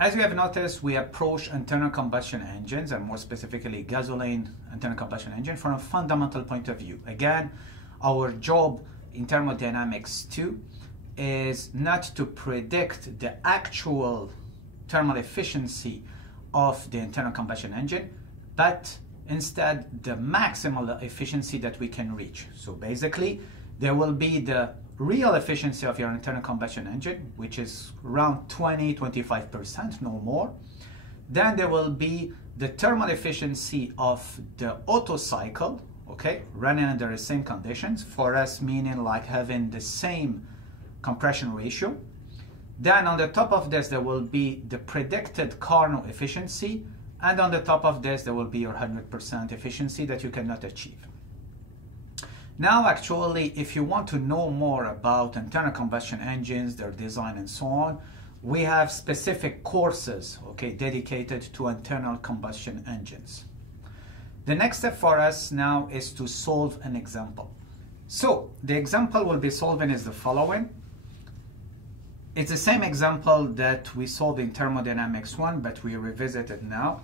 As you have noticed, we approach internal combustion engines, and more specifically gasoline internal combustion engine, from a fundamental point of view. Again, our job in thermodynamics 2 is not to predict the actual thermal efficiency of the internal combustion engine, but instead the maximal efficiency that we can reach. So basically, there will be the real efficiency of your internal combustion engine, which is around 20-25%, no more. Then there will be the thermal efficiency of the Otto cycle, okay, running under the same conditions, for us meaning like having the same compression ratio. Then on the top of this, there will be the predicted Carnot efficiency, and on the top of this, there will be your 100% efficiency that you cannot achieve. Now, actually, if you want to know more about internal combustion engines, their design and so on, we have specific courses, okay, dedicated to internal combustion engines. The next step for us now is to solve an example. So the example we'll be solving is the following. It's the same example that we solved in Thermodynamics 1, but we revisit it now.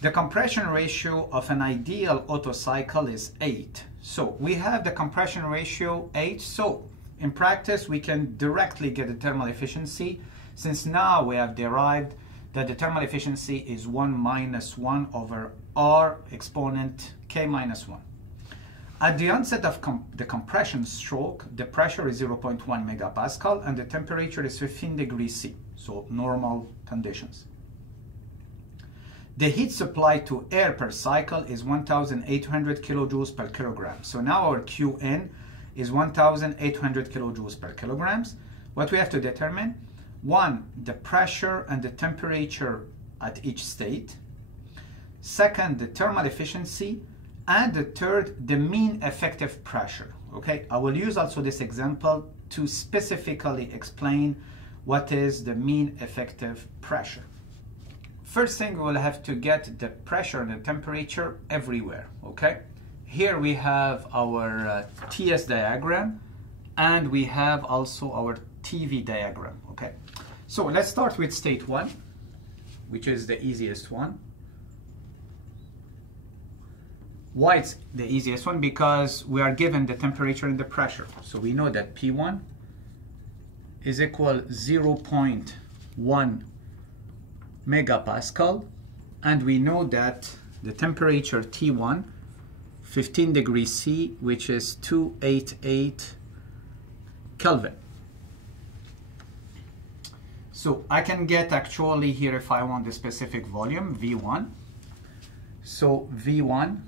The compression ratio of an ideal Otto cycle is 8. So we have the compression ratio 8. So in practice, we can directly get the thermal efficiency, since now we have derived that the thermal efficiency is 1 minus 1 over R exponent K minus 1. At the onset of the compression stroke, the pressure is 0.1 megapascal and the temperature is 15 degrees C, so normal conditions. The heat supply to air per cycle is 1,800 kilojoules per kilogram. So now our Qn is 1,800 kilojoules per kilograms. What we have to determine, one, the pressure and the temperature at each state. Second, the thermal efficiency. And the third, the mean effective pressure. Okay, I will use also this example to specifically explain what is the mean effective pressure. First thing, we'll have to get the pressure and the temperature everywhere, okay? Here we have our TS diagram, and we have also our TV diagram, okay? So let's start with state 1, which is the easiest one. Why it's the easiest one? Because we are given the temperature and the pressure. So we know that P1 is equal 0.1 megapascal, and we know that the temperature T1, 15 degrees C, which is 288 Kelvin. So I can get actually here, if I want the specific volume, V1. So V1,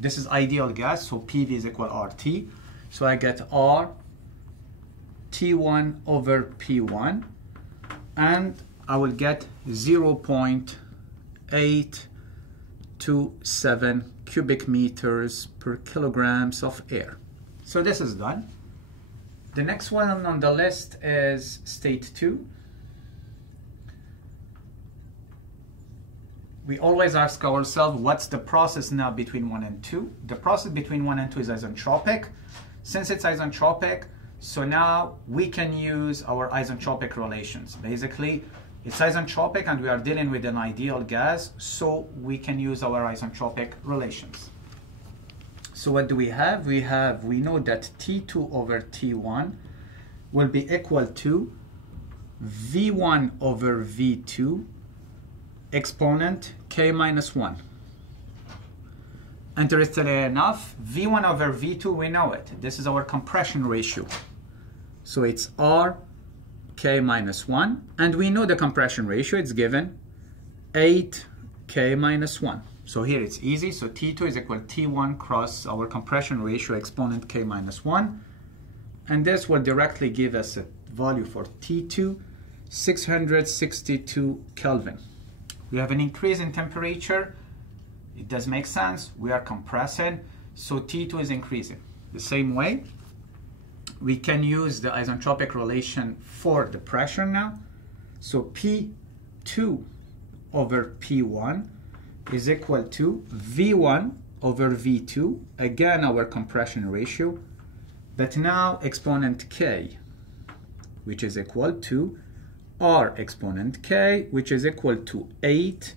this is ideal gas, so PV is equal RT. So I get R T1 over P1, and I will get 0.827 cubic meters per kilograms of air. So this is done. The next one on the list is state 2. We always ask ourselves, what's the process now between 1 and 2? The process between 1 and 2 is isentropic. Since it's isentropic, so now we can use our isentropic relations. Basically, it's isentropic and we are dealing with an ideal gas, so we can use our isentropic relations. So what do we have? We know that T2 over T1 will be equal to V1 over V2 exponent K minus 1. Interestingly enough, V1 over V2, we know it. This is our compression ratio. So it's R K minus 1, and we know the compression ratio, it's given 8K minus 1. So here it's easy, so T2 is equal to T1 cross our compression ratio exponent K minus 1, and this will directly give us a value for T2, 662 Kelvin. We have an increase in temperature, it does make sense, we are compressing, so T2 is increasing. The same way, we can use the isentropic relation for the pressure now. So P2 over P1 is equal to V1 over V2, again our compression ratio, but now exponent K, which is equal to R exponent K, which is equal to 8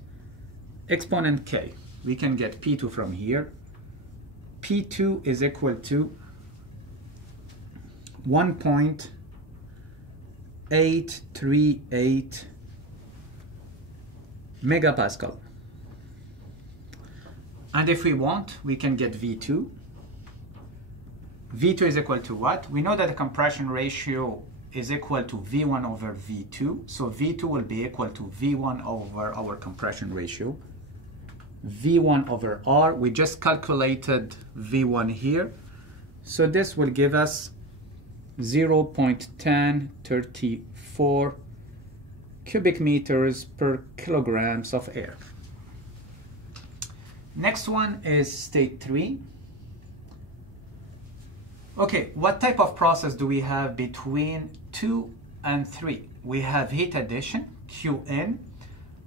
exponent K. We can get P2 from here. P2 is equal to 1.838 megapascal. And if we want, we can get V2. V2 is equal to what? We know that the compression ratio is equal to V1 over V2. So V2 will be equal to V1 over our compression ratio. V1 over R. We just calculated V1 here. So this will give us 0.1034 cubic meters per kilograms of air. Next one is state 3. Okay, what type of process do we have between 2 and 3? We have heat addition, Qn,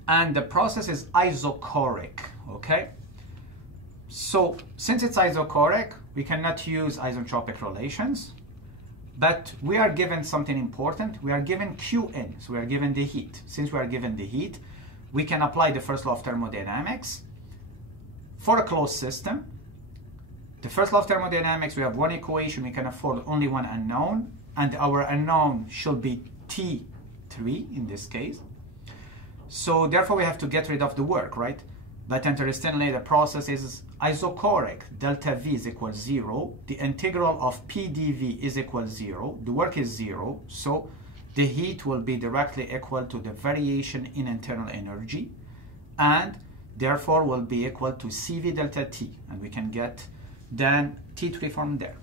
and the process is isochoric, okay? So since it's isochoric, we cannot use isentropic relations, but we are given something important. We are given Qn, so we are given the heat. Since we are given the heat, we can apply the first law of thermodynamics for a closed system. The first law of thermodynamics, we have one equation, we can afford only one unknown, and our unknown should be T3 in this case. So therefore we have to get rid of the work, right? But interestingly, the process is isochoric. Delta V is equal 0. The integral of P dV is equal 0. The work is 0. So the heat will be directly equal to the variation in internal energy, and therefore will be equal to CV delta T. And we can get then T3 from there.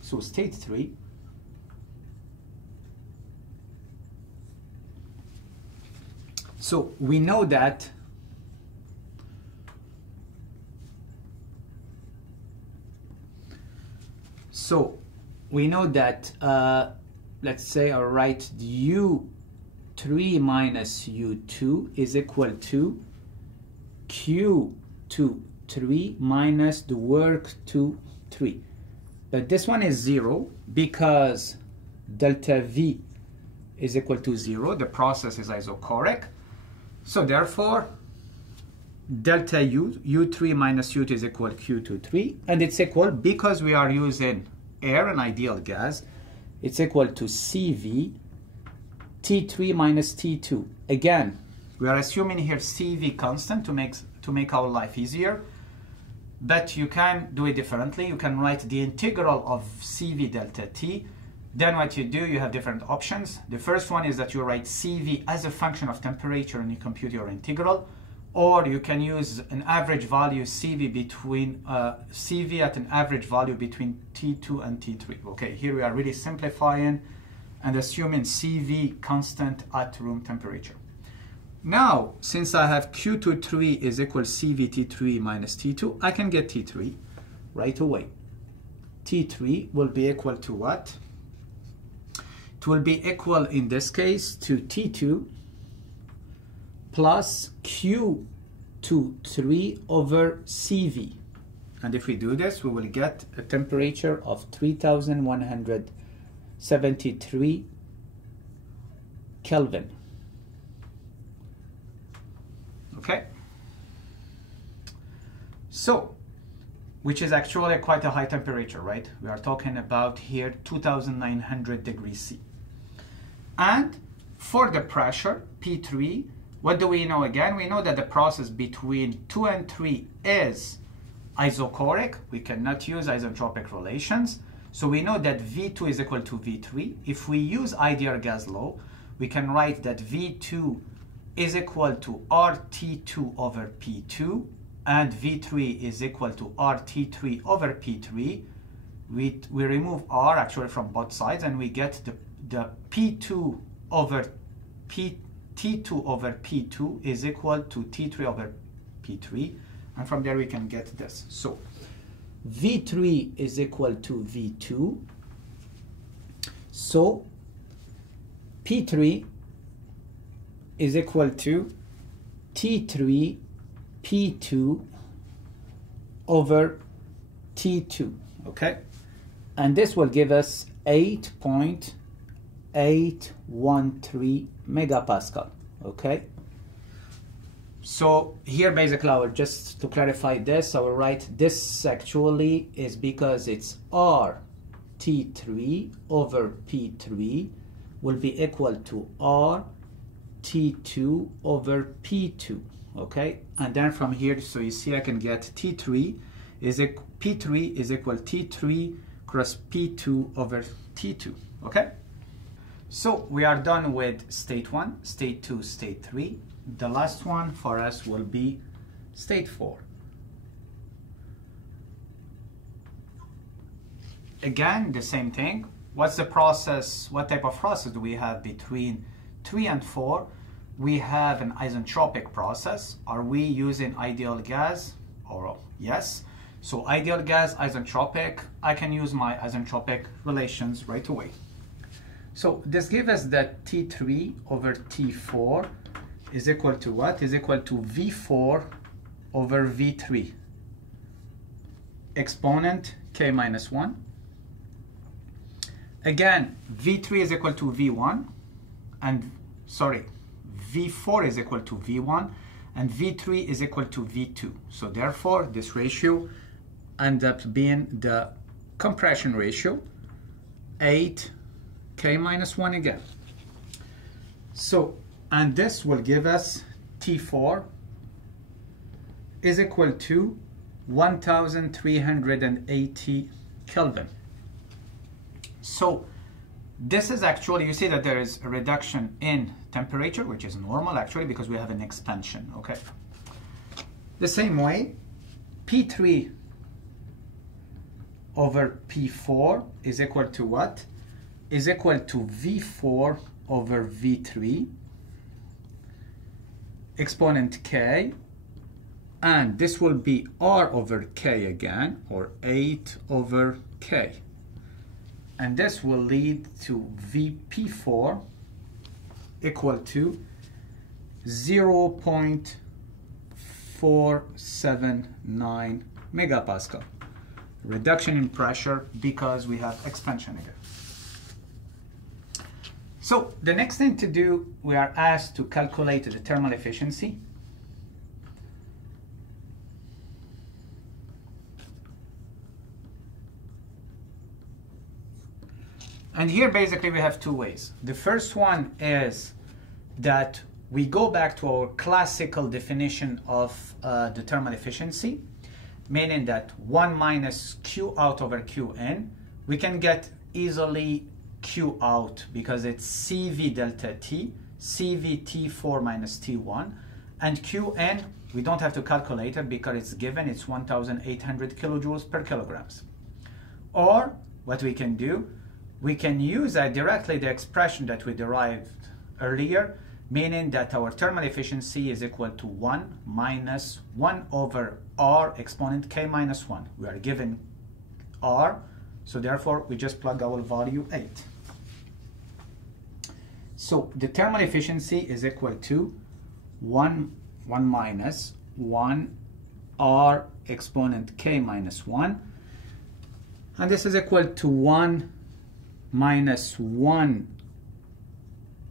So state 3. So we know that let's say I'll write U3 minus U2 is equal to Q23 minus the work to 3. But this one is 0 because delta V is equal to 0. The process is isochoric. So therefore, delta U3 minus U2 is equal to Q23. And it's equal, because we are using air, an ideal gas, it's equal to CV T3 minus T2. Again, we are assuming here CV constant to make our life easier. But you can do it differently. You can write the integral of CV delta T. Then what you do, you have different options. The first one is that you write CV as a function of temperature and you compute your integral. Or you can use an average value CV between CV at an average value between T2 and T3. Okay, here we are really simplifying and assuming CV constant at room temperature. Now, since I have Q23 is equal CV T3 minus T2, I can get T3 right away. T3 will be equal to what? It will be equal in this case to T2 plus Q23 over CV. And if we do this, we will get a temperature of 3173 Kelvin. Okay? So, which is actually quite a high temperature, right? We are talking about here 2900 degrees C. And for the pressure, P3, what do we know again? We know that the process between 2 and 3 is isochoric. We cannot use isentropic relations. So we know that V2 is equal to V3. If we use ideal gas law, we can write that V2 is equal to RT2 over P2, and V3 is equal to RT3 over P3. We remove R actually from both sides, and we get the P2 over T2 over P2 is equal to T3 over P3, and from there we can get this. So V3 is equal to V2. So P3 is equal to T3 P2 over T2, okay? And this will give us 8.8 813 megapascal. Okay, so here basically I will, just to clarify this, I will write this actually is because it's R T3 over P3 will be equal to R T2 over P2. Okay, and then from here, so you see I can get T3 is P3 is equal T3 cross P2 over T2. Okay, so we are done with state 1, state 2, state 3. The last one for us will be state 4. Again, the same thing. What's the process? What type of process do we have between 3 and 4? We have an isentropic process. Are we using ideal gas? Or yes. So ideal gas, isentropic. I can use my isentropic relations right away. So this gives us that T3 over T4 is equal to what? Is equal to V4 over V3. Exponent K minus 1. Again, V3 is equal to V1, and V4 is equal to V1, and V3 is equal to V2. So therefore, this ratio ends up being the compression ratio, 8 K minus 1 again. So, and this will give us T4 is equal to 1380 Kelvin. So this is actually, you see that there is a reduction in temperature, which is normal actually because we have an expansion, okay? The same way, P3 over P4 is equal to what? Is equal to V4 over V3, exponent K, and this will be R over K again, or 8 over K. And this will lead to VP4 equal to 0.479 megapascal. Reduction in pressure because we have expansion again. So the next thing to do, we are asked to calculate the thermal efficiency. And here basically we have two ways. The first one is that we go back to our classical definition of the thermal efficiency, meaning that 1 minus Q out over Q in. We can get easily Q out because it's CV delta T, CV T4 minus T1, and Q in, we don't have to calculate it because it's given, it's 1,800 kilojoules per kilograms. Or what we can do, we can use directly the expression that we derived earlier, meaning that our thermal efficiency is equal to 1 minus 1 over R exponent K minus 1. We are given R, so therefore we just plug our value 8. So the thermal efficiency is equal to 1 minus 1 R exponent K minus 1, and this is equal to 1 minus 1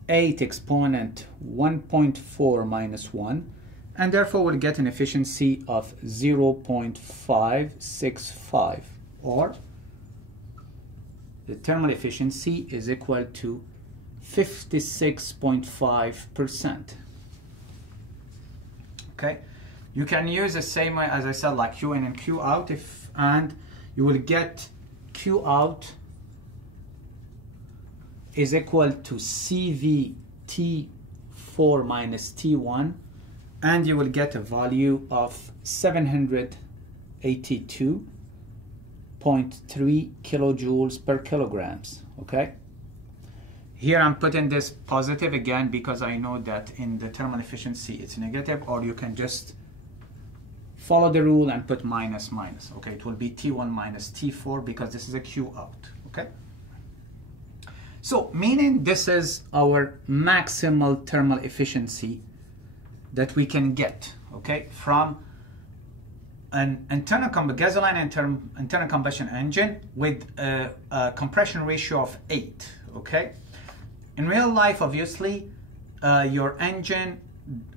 8 exponent 1.4 minus 1, and therefore we'll get an efficiency of 0.565, or the thermal efficiency is equal to 56.5%. Okay, you can use the same way as I said, like Q in and Q out, and you will get Q out is equal to CV T4 minus T1, and you will get a value of 782.3 kilojoules per kilograms. Okay, here I'm putting this positive again because I know that in the thermal efficiency it's negative, or you can just follow the rule and put minus minus. Okay, it will be T1 minus T4 because this is a Q out. Okay, so meaning this is our maximal thermal efficiency that we can get, okay, from an gasoline internal combustion engine with a compression ratio of 8, okay? In real life, obviously, your engine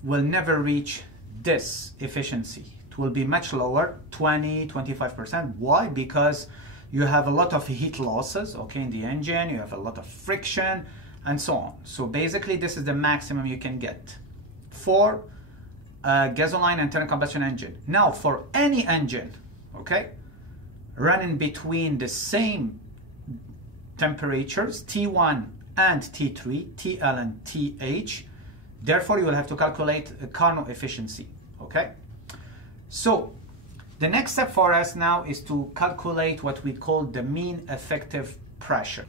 will never reach this efficiency. It will be much lower, 20-25%. Why? Because you have a lot of heat losses, okay, in the engine, you have a lot of friction, and so on. So basically, this is the maximum you can get for a gasoline internal combustion engine. Now, for any engine, okay, running between the same temperatures, T1 and T3, TL and TH, therefore you will have to calculate a Carnot efficiency, okay? So the next step for us now is to calculate what we call the mean effective pressure.